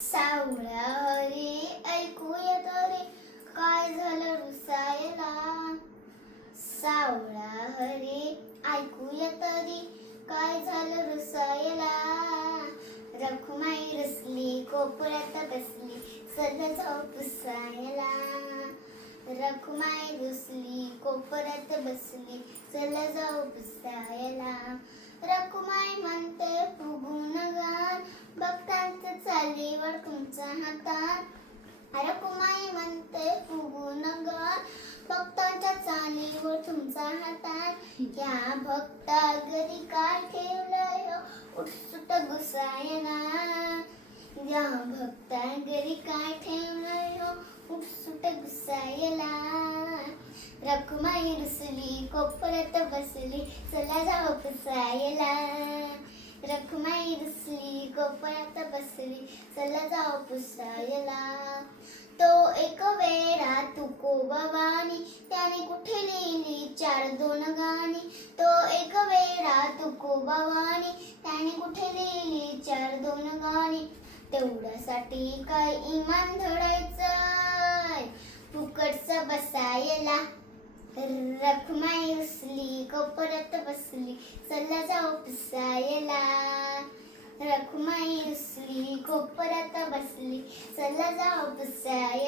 सावळा हरी ऐकूया तरी काय झालं रुसायला? सावळा हरी ऐकूया तरी काय झालं रुसायला? रखुमाई रसली कोपऱ्यात बसली सध्या जाऊ पुसायला रखुमाई रुसली कोपऱ्यात बसली चला जाऊ पुसायला रखुमाई म्हणते तुमचा हातात. हातात कुमाई म्हणते फुगू नगर. भक्तांच्या चालीवर तुमचा हातात. या भक्ता घरी काय ठेवलंय? उठसुट गुसायला. या भक्ता घरी काय ठेवलंय? उठसुट गुसायला. रखुमाई रुसली कोपऱ्यात बसली चला जाव पुसायला. रुसली बसली. चला जाऊ पुसायला. तो एक वेळा तुकोबा वाणी त्याने कुठे लिहिली चार दोन गाणी? तो एक वेळा तुकोबा वाणी त्याने कुठे लिहिली चार दोन गाणी? तेवढ्यासाठी काय इमान धडायचं फुकटचा बसायला. रखमाई उसली कोपऱ्यात बसली. चला जाऊ पिसायला. रखुमाई उसली कोपऱ्यात बसली. चला जाऊ पिसायला